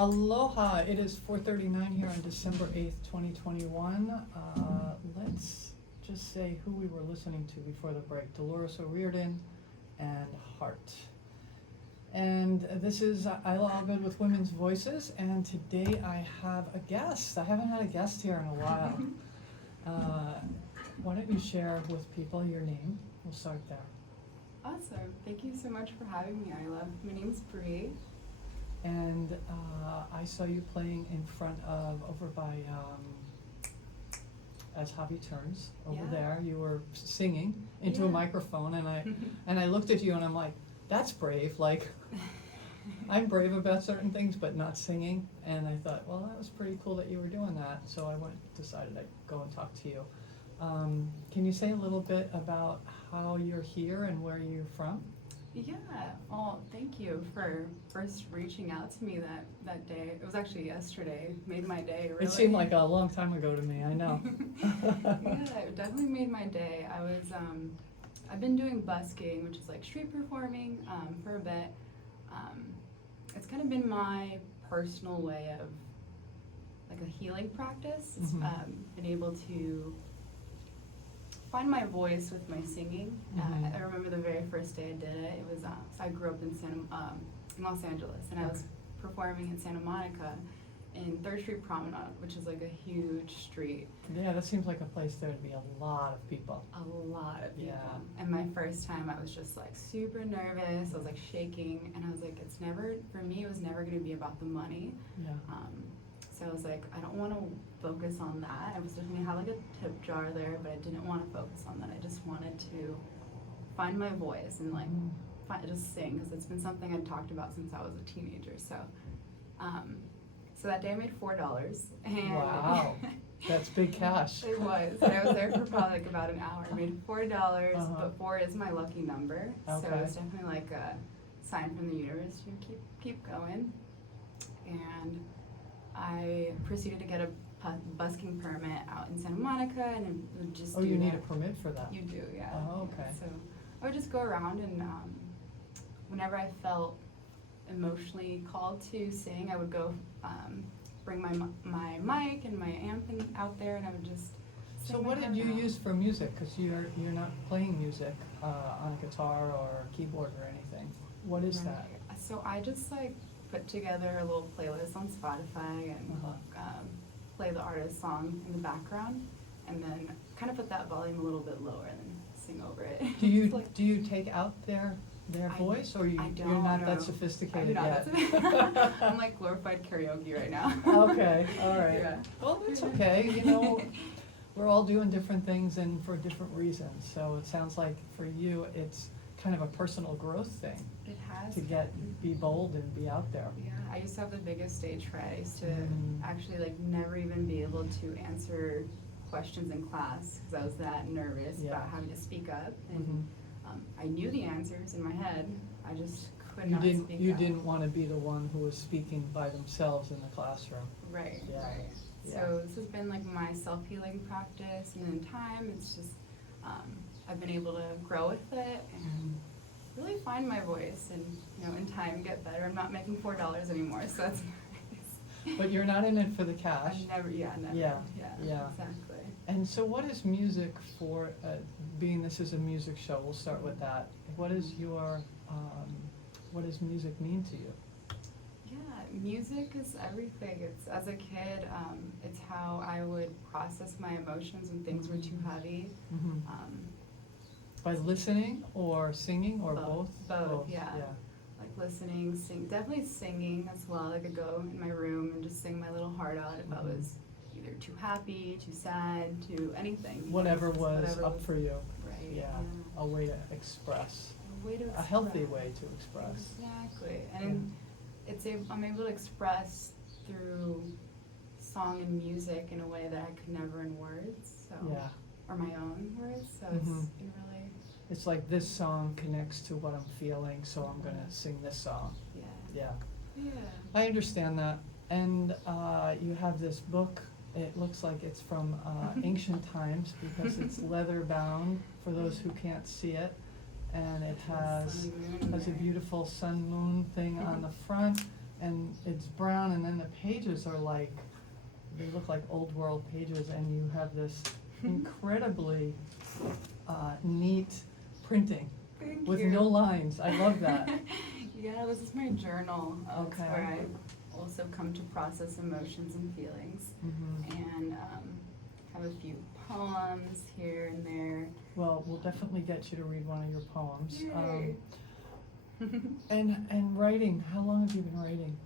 Aloha, it is 4:39 here on December 8th, 2021. Let's just say who we were listening to before the break. Dolores O'Riordan and Heart. And this is Eila Algood with Women's Voices, and today I have a guest. I haven't had a guest here in a while. Why don't you share with people your name? We'll start there. Awesome. Thank you so much for having me, Eila. My name's Bree. And I saw you playing in front of, over by, as Hawi turns, over Yeah. there. You were singing into a Yeah. microphone, and I looked at you and I'm like, that's brave. Like, I'm brave about certain things, but not singing. And I thought, well, that was pretty cool that you were doing that. So I decided I'd go and talk to you. Can you say a little bit about how you're here and where you're from? Yeah. Well, thank you for first reaching out to me that day. It was actually yesterday. Made my day, really. It seemed like a long time ago to me, I know. Yeah, it definitely made my day. I've been doing busking, which is like street performing, for a bit. It's kind of been my personal way of like a healing practice. It's been able to find my voice with my singing. I remember the very first day I did it. It was so I grew up in Los Angeles, and I was performing in Santa Monica in 3rd Street Promenade, which is like a huge street. Yeah, that seems like a place there would be a lot of people. A lot of people. Yeah. And my first time, I was just like super nervous. I was like shaking, and I was like, for me, it was never going to be about the money. Yeah. So I was like, I don't want to focus on that. I was just going to have like a tip jar there, but I didn't want to focus on that. I just wanted to find my voice and like just sing, because it's been something I'd talked about since I was a teenager. So, so that day I made $4. And wow, that's big cash. It was. And I was there for probably like about an hour. I made $4, but 4 is my lucky number. Okay. So it's definitely like a sign from the universe to keep going. And I proceeded to get a busking permit out in Santa Monica, and it would just You need a permit for that? You do, yeah. Oh, okay. So I would just go around, and whenever I felt emotionally called to sing, I would go bring my mic and my amp out there, and I would just sing. So what did you use for music? Because you're not playing music on a guitar or keyboard or anything. What is that? So I just like put together a little playlist on Spotify and play the artist's song in the background, and then kind of put that volume a little bit lower and then sing over it. Do you take out their voice, or you're not that sophisticated yet? I'm like glorified karaoke right now. Okay, all right. Yeah. Well, that's okay. We're all doing different things and for different reasons. So it sounds like for you, it's kind of a personal growth thing. It has to be bold and be out there. Yeah, I used to have the biggest stage fright. I used to actually like never even be able to answer questions in class because I was that nervous about having to speak up. And I knew the answers in my head. I just could not speak up. You didn't want to be the one who was speaking by themselves in the classroom. Right. Yeah. Right. Yeah. So this has been like my self-healing practice, and in time, it's just I've been able to grow with it and really find my voice, and in time get better. I'm not making $4 anymore, so that's nice. But you're not in it for the cash. Never. Yeah. Exactly. And so what is music for, being this is a music show, we'll start with that. What does music mean to you? Yeah, music is everything. As a kid, it's how I would process my emotions when things were too heavy. By listening or singing or both? Both, yeah. Like listening, definitely singing as well. I could go in my room and just sing my little heart out if I was either too happy, too sad, too anything. Whatever was up for you. Right. Yeah, a way to express. A healthy way to express. Exactly. And I'm able to express through song and music in a way that I could never in words. So. Yeah. Or my own words. So it's been really. It's like this song connects to what I'm feeling, so I'm gonna sing this song. Yeah. I understand that. And you have this book. It looks like it's from ancient times because it's leather bound for those who can't see it. And it has a beautiful sun moon thing on the front, and it's brown, and then the pages are like, they look like old world pages, and you have this incredibly neat printing Thank with you. no lines. I love that. Yeah, this is my journal. It's Okay. where I also come to process emotions and feelings, and have a few poems here and there. Well, we'll definitely get you to read one of your poems. Yay. And writing, how long have you been writing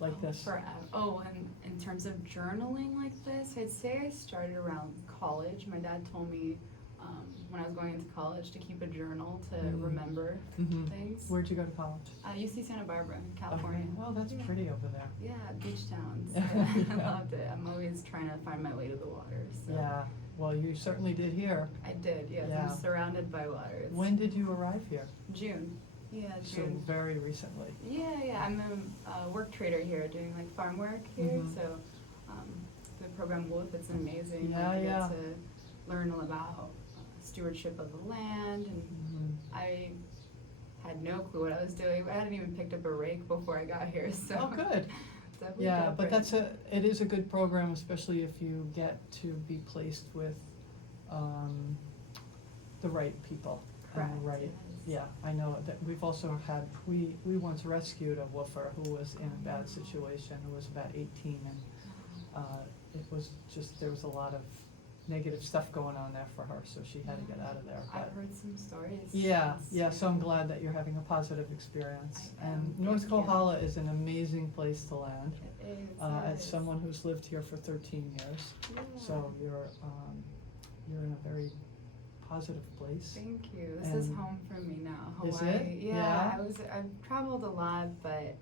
like this? Forever. Oh, and in terms of journaling like this, I'd say I started around college. My dad told me when I was going into college to keep a journal to remember things. Where'd you go to college? UC Santa Barbara, California. Okay. Well, that's pretty over there. Yeah, beach towns. Yeah. I loved it. I'm always trying to find my way to the water. So. Yeah, well, you certainly did here. I did, yes. Yeah. I'm surrounded by water. It's When did you arrive here? June. Yeah, So June. very recently. Yeah. I'm a work trader here, doing like farm work here. So the program Wolf, it's amazing. Yeah, I get yeah. to learn all about stewardship of the land, and I had no clue what I was doing. I hadn't even picked up a rake before I got here. So Oh, good. definitely Yeah, but different. it is a good program, especially if you get to be placed with the right people. And the Correct, right, yes. yeah, I know that we've also had, we once rescued a woofer who was in a bad situation, who was about 18, and it was just, there was a lot of negative stuff going on there for her, so she had to get out of there. I've But heard some stories. yeah, Yes. so I'm glad that you're having a positive experience. I am, And North thank you. Kohala is an amazing place to land. It is. As yes. someone who's lived here for 13 years, Yeah. so you're in a very positive place. Thank you. This is And- home for me now. Is Hawaii. it? Yeah. Yeah. I've traveled a lot, but I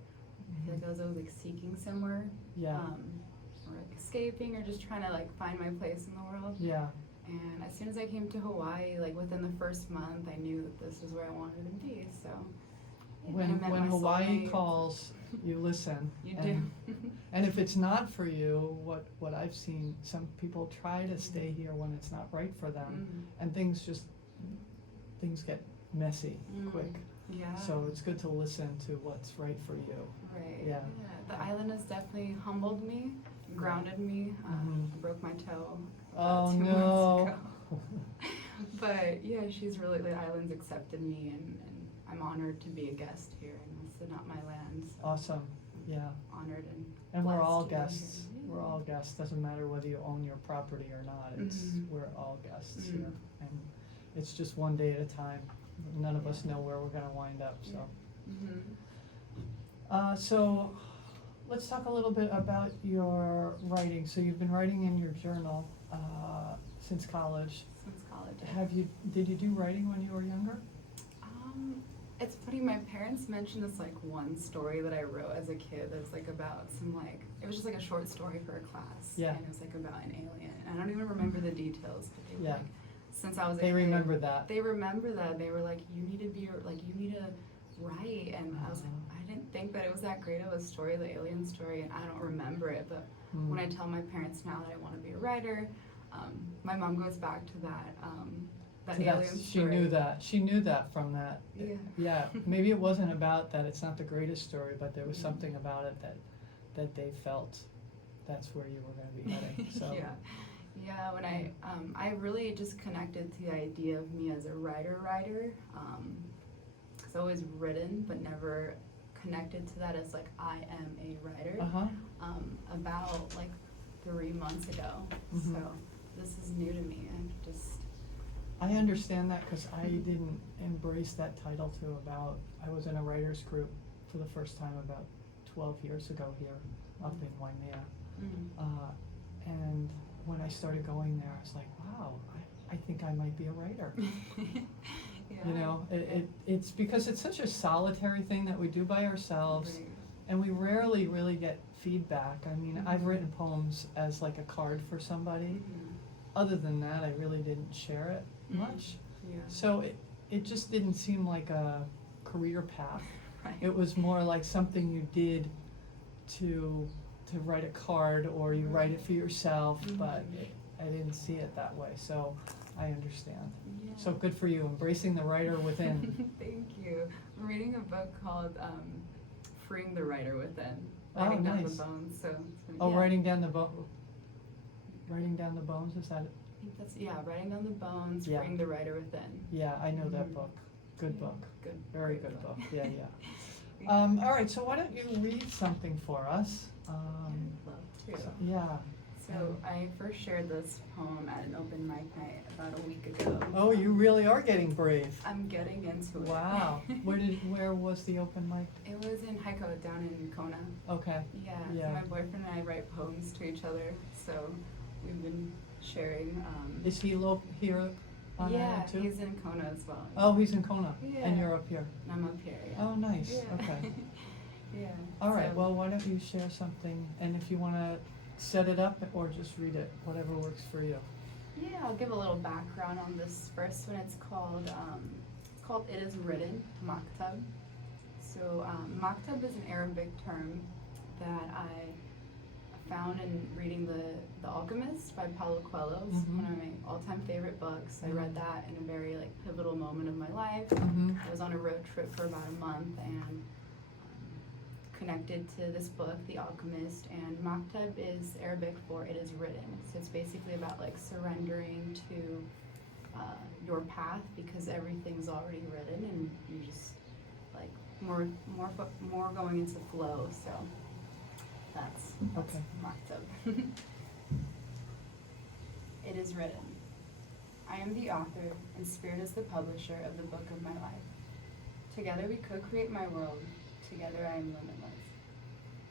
feel like I was always like seeking somewhere. Yeah, Or like escaping, or just trying to like find my place in the world. yeah, And as soon as I came to Hawaii, like within the first month, I knew that this is where I wanted to be. So yeah, when I met my Hawaii soulmate. calls, you listen. You and, do. And if it's not for you, what I've seen, some people try to stay here when it's not right for them, and things get messy quick. Yeah. So it's good to listen to what's right for you. Right. Yeah. The island has definitely humbled me, grounded me. I broke my toe about Oh 2 months no. ago. But yeah, the island's accepted me, and I'm honored to be a guest here, and it's not my land. So Awesome, yeah. honored And we're blessed all to be here. guests. Yeah. We're all guests. Doesn't matter whether you own your property or not. We're all guests here, and it's just one day at a time. None of us know where we're going to wind up. So, so let's talk a little bit about your writing. So you've been writing in your journal since college. Since college. Did you do writing when you were younger? It's funny, my parents mentioned this like one story that I wrote as a kid that's like about it was just like a short story for a class. Yeah. And it was like about an alien. And I don't even remember the details, but they were Yeah. like, since I was a They kid. remember that. They remember that. They were like, you need to write. And I was like, I didn't think that it was that great of a story, the alien story, and I don't remember it. But when I tell my parents now that I want to be a writer, my mom goes back to that So alien she story. knew that. She knew that from that. Yeah. Yeah. Maybe it wasn't about that. It's not the greatest story, but there was something about it that they felt that's where you were going to be heading. So. Yeah. When I really just connected to the idea of me as a writer, because I've always written, but never connected to that as like I am a writer. About like 3 months ago. So this is new to me. I understand that because I didn't embrace that title till I was in a writer's group for the first time about 12 years ago here up in Waimea. And when I started going there, I was like, wow, I think I might be a writer. Yeah. You know, it's because it's such a solitary thing that we do by ourselves, Right. and we rarely really get feedback. I mean, I've written poems as like a card for somebody. Other than that, I really didn't share it much. Yeah. So it just didn't seem like a career path. Right. It was more like something you did to write a card, or you write it for yourself, but I didn't see it that way. So I understand. Yeah. So good for you, embracing the writer within. Thank you. I'm reading a book called freeing the writer within, Oh, writing down nice. the bones. So it's gonna, Oh, yeah. writing down the bones, is that it? I think that's, yeah, writing down the bones, Yeah. freeing the writer within. Yeah, I know that Mhm. book. Good Yeah, book. Good. Very great good book. Yeah, yeah. All right, so why don't you read something for us? I'd love to. Yeah. So I first shared this poem at an open mic night about a week ago. Oh, you really are getting brave. I'm getting into it. Wow. Where was the open mic? It was in Heiko down in Kona. Okay. Yeah, Yeah. So my boyfriend and I write poems to each other, so we've been sharing. Is he here on yeah, Island too? he's in Kona as well. Oh, he's in Kona, and Yeah. you're up here. And I'm up here, yeah. Oh, nice. Yeah. Okay. Yeah. All right. so- Well, why don't you share something, and if you want to set it up or just read it, whatever works for you. Yeah, I'll give a little background on this first one. It's called It Is Written, Maktab. So Maktab is an Arabic term that I found in reading The Alchemist by Paulo Coelho. It's Mhm. one of my all-time favorite books. I Mhm. read that in a very pivotal moment of my life. Mm-hmm. I was on a road trip for about a month and connected to this book, The Alchemist, and Maktab is Arabic for it is written. So it's basically about surrendering to your path because everything's already written and you just more going into flow. So that's Okay. Maktab. It is written. I am the author and Spirit is the publisher of the book of my life. Together we co-create my world. Together I am limitless.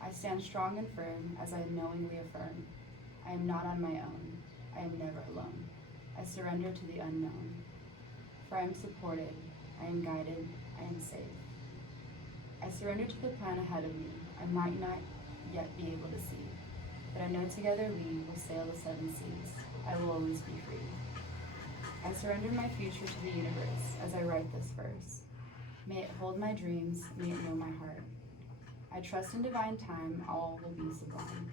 I stand strong and firm as I knowingly affirm. I am not on my own. I am never alone. I surrender to the unknown. For I am supported. I am guided. I am safe. I surrender to the plan ahead of me. I might not yet be able to see, but I know together we will sail the seven seas. I will always be free. I surrender my future to the universe as I write this verse. May it hold my dreams, may it know my heart. I trust in divine time, all will be sublime.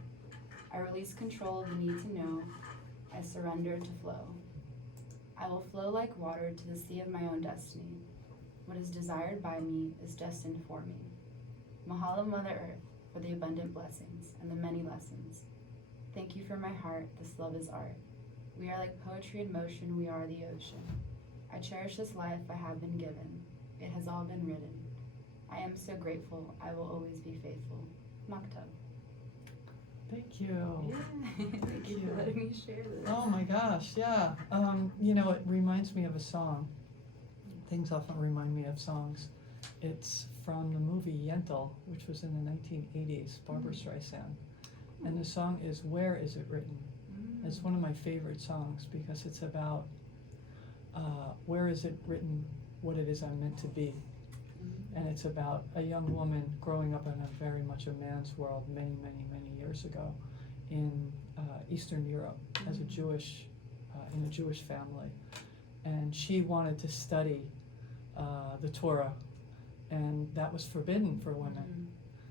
I release control of the need to know. I surrender to flow. I will flow like water to the sea of my own destiny. What is desired by me is destined for me. Mahalo, Mother Earth, for the abundant blessings and the many lessons. Thank you for my heart, this love is art. We are like poetry in motion, we are the ocean. I cherish this life I have been given. It has all been written. I am so grateful, I will always be faithful. Maktab. Thank you. Yeah, thank you for letting me share this. Oh my gosh, yeah. It reminds me of a song. Things often remind me of songs. It's from the movie Yentl, which was in the 1980s, Barbra Streisand. And the song is Where Is It Written? It's one of my favorite songs because it's about where is it written what it is I'm meant to be. And it's about a young woman growing up in a very much a man's world many, many, many years ago in Eastern Europe as a Jewish, in a Jewish family. And she wanted to study the Torah, and that was forbidden for women.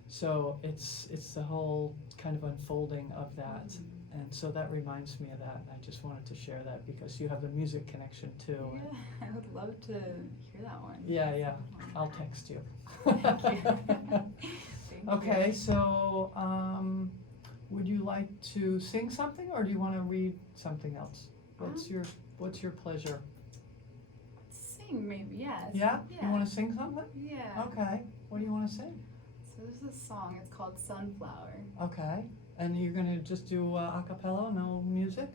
So it's the whole kind of unfolding of that. And so that reminds me of that. I just wanted to share that because you have the music connection too. Yeah, I would love to hear that one. Yeah, I'll text you. Thank you. Thank Okay, you. so would you like to sing something or do you want to read something else? What's your pleasure? Sing, maybe, yes. Yeah? You want to sing something? Yeah. Okay. What do you want to sing? So there's a song, it's called Sunflower. Okay. And you're going to just do a cappella, no music?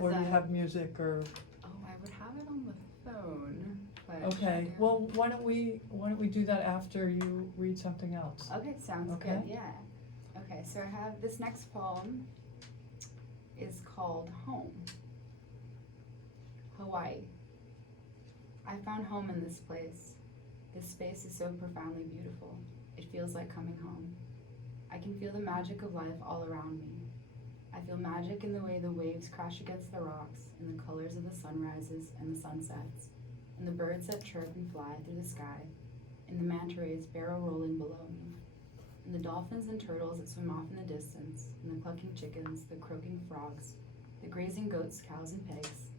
Or do you have music or? Oh, I would have it on the phone. But Okay. yeah. Well, why don't we do that after you read something else? Okay, sounds Okay. good, yeah. Okay, so I have this next poem is called Home. Hawaii. I found home in this place. This space is so profoundly beautiful. It feels like coming home. I can feel the magic of life all around me. I feel magic in the way the waves crash against the rocks, in the colors of the sunrises and the sunsets, in the birds that chirp and fly through the sky, in the manta rays barrel rolling below me, in the dolphins and turtles that swim off in the distance, in the clucking chickens, the croaking frogs, the grazing goats, cows, and pigs,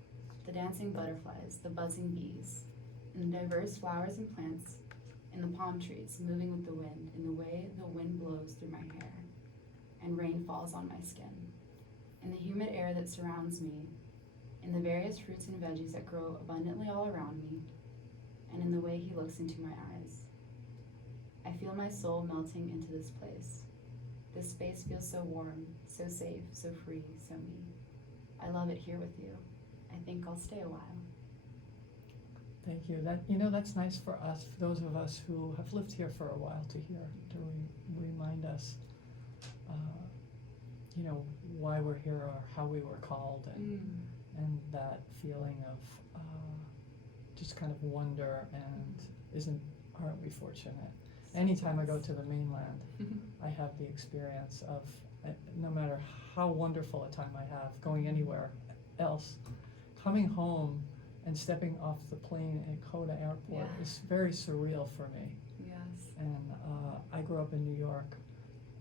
the dancing butterflies, the buzzing bees, in the diverse flowers and plants, in the palm trees, moving with the wind, in the way the wind blows through my hair, and rain falls on my skin, in the humid air that surrounds me, in the various fruits and veggies that grow abundantly all around me, and in the way he looks into my eyes. I feel my soul melting into this place. This space feels so warm, so safe, so free, so me. I love it here with you. I think I'll stay a while. Thank you. That's nice for us, for those of us who have lived here for a while, to hear, to remind us, why we're here or how we were called, and that feeling of just kind of wonder and aren't we fortunate? Anytime I go to the mainland, I have the experience of, no matter how wonderful a time I have going anywhere else, coming home and stepping off the plane at Kota Airport is very surreal for me. Yes. And I grew up in New York,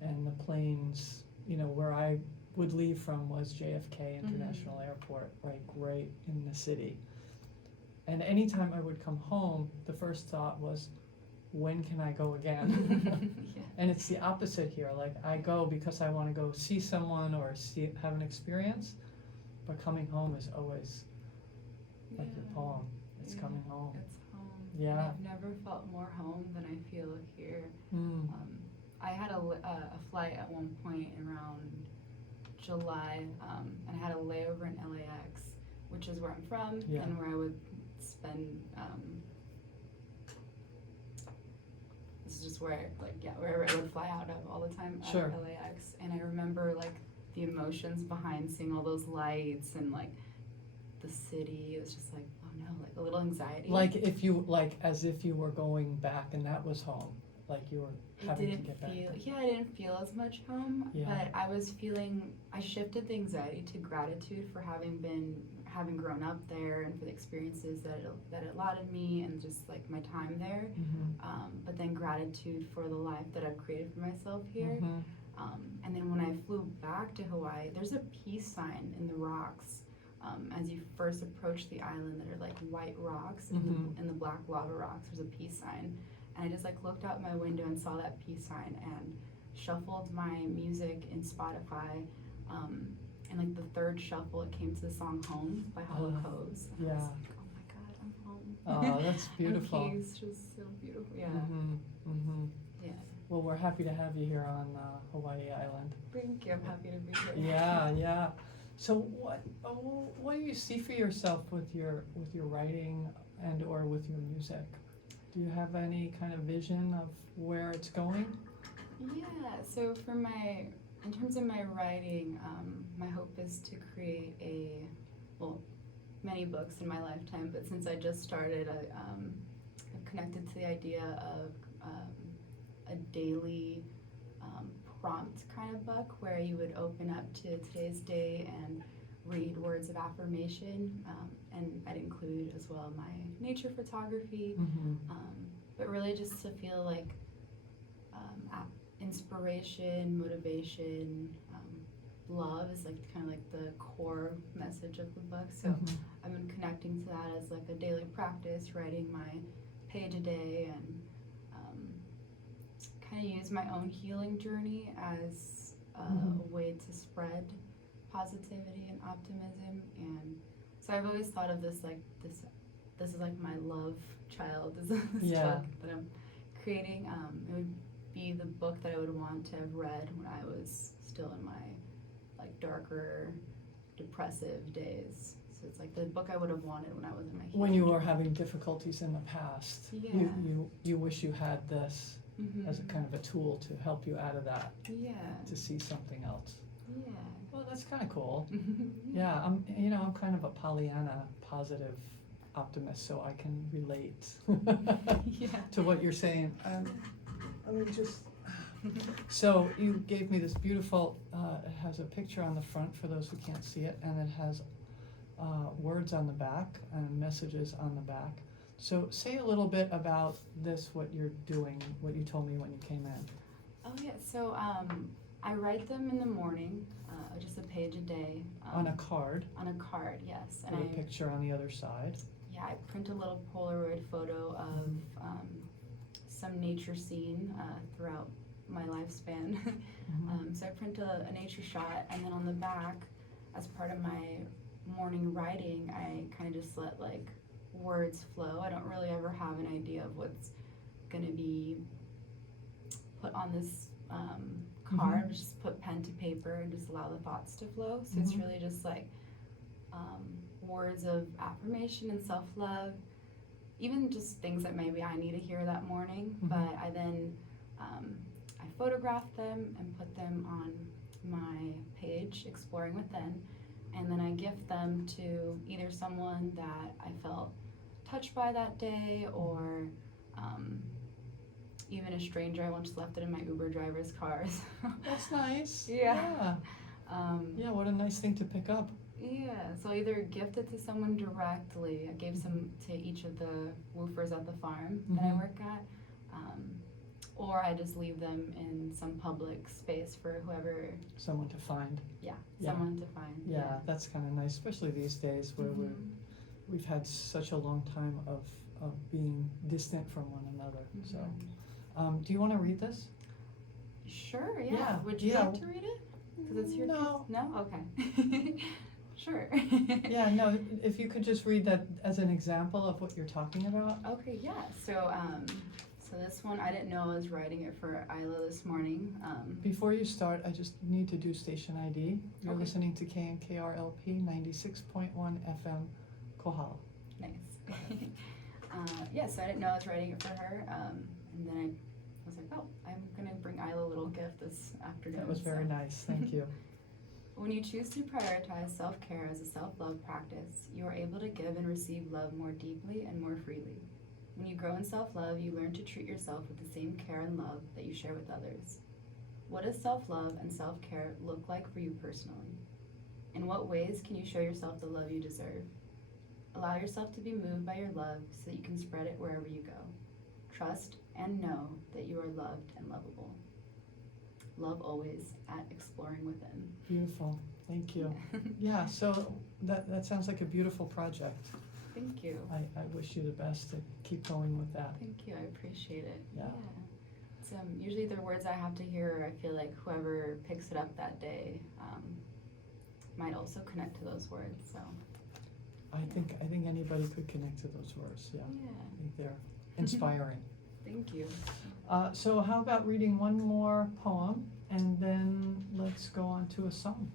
and the planes, where I would leave from was JFK International Airport, right in the city. And anytime I would come home, the first thought was, when can I go again? And it's the opposite here. Like, I go because I want to go see someone or have an experience, but coming home is always like your poem. It's coming home. It's home. Yeah. And I've never felt more home than I feel here. I had a flight at one point around July, and I had a layover in LAX, which is where I'm from, and where I would spend, this is just where, wherever I would fly out of all the time at LAX. And I remember, the emotions behind seeing all those lights and, the city. It was just oh no, a little anxiety. As if you were going back and that was home. Like you were having to get back. I didn't feel as much home, but I shifted the anxiety to gratitude for having grown up there and for the experiences that it allotted me and just my time there. But then gratitude for the life that I've created for myself here. And then when I flew back to Hawaii, there's a peace sign in the rocks as you first approach the island that are white rocks and the black lava rocks. There's a peace sign. And I just looked out my window and saw that peace sign and shuffled my music in Spotify. And the third shuffle, it came to the song Home by Hollow Coves. And I was oh my God, I'm home. Oh, that's beautiful. And peace, just so beautiful. Yeah. Yeah. Well, we're happy to have you here on Hawaii Island. Thank you. I'm happy to be here. Yeah. So what do you see for yourself with your writing and or with your music? Do you have any kind of vision of where it's going? Yeah, so in terms of my writing, my hope is to create many books in my lifetime, but since I just started, I've connected to the idea of a daily prompt kind of book where you would open up to today's day and read words of affirmation, and I'd include as well my nature photography, but really just to feel inspiration, motivation, love is kind of the core message of the book. So I've been connecting to that as a daily practice, writing my page a day, and kind of use my own healing journey as a way to spread positivity and optimism. And so I've always thought of this this is my love child, this book that I'm creating. It would be the book that I would want to have read when I was still in my darker, depressive days. So it's the book I would have wanted when I was in my healing when you were journey. having difficulties in the past. Yeah. You wish you had this as a kind of a tool to help you out of that. Yeah. To see something else. Yeah. Well, that's kind of cool. Yeah, I'm kind of a Pollyanna, positive optimist, so I can relate to what you're saying. Let me just. So you gave me this beautiful. It has a picture on the front for those who can't see it, and it has words on the back and messages on the back. So say a little bit about this, what you're doing, what you told me when you came in. Oh yeah, so I write them in the morning, just a page a day. On a card. On a card, yes. With a picture on the other side. Yeah, I print a little Polaroid photo of some nature scene throughout my lifespan. So I print a nature shot, and then on the back, as part of my morning writing, I kind of just let like words flow. I don't really ever have an idea of what's going to be put on this card. Just put pen to paper and just allow the thoughts to flow. So it's really just like words of affirmation and self-love, even just things that maybe I need to hear that morning. But I then I photograph them and put them on my page, Exploring Within, and then I gift them to either someone that I felt touched by that day, or even a stranger. I once left it in my Uber driver's car. That's nice. Yeah. Yeah, what a nice thing to pick up. Yeah, so I either gift it to someone directly. I gave some to each of the woofers at the farm that I work at, or I just leave them in some public space for whoever. Someone to find. Yeah, someone to find. Yeah, that's kind of nice, especially these days where we've had such a long time of being distant from one another. So, do you want to read this? Sure, yeah. Yeah, Would you yeah. like to read it? Because it's your No. No? Okay. Sure. Yeah, no, if you could just read that as an example of what you're talking about. Okay, yeah. So this one, I didn't know I was writing it for Eila this morning. Before you start, I just need to do station ID. You're Okay. listening to KNKR LP 96.1 FM, Kohala. Nice. Yeah, so I didn't know I was writing it for her. And then I was like, oh, I'm going to bring Eila a little gift this afternoon. That was very nice, thank you. When you choose to prioritize self-care as a self-love practice, you are able to give and receive love more deeply and more freely. When you grow in self-love, you learn to treat yourself with the same care and love that you share with others. What does self-love and self-care look like for you personally? In what ways can you show yourself the love you deserve? Allow yourself to be moved by your love so that you can spread it wherever you go. Trust and know that you are loved and lovable. Love always at Exploring Within. Beautiful, thank you. Yeah, so that sounds like a beautiful project. Thank you. I wish you the best to keep going with that. Thank you, I appreciate it. Yeah. It's, usually they're words I have to hear. I feel like whoever picks it up that day might also connect to those words. So I think anybody could connect to those words, yeah. yeah. I think they're inspiring. Thank you. So how about reading one more poem, and then let's go on to a song.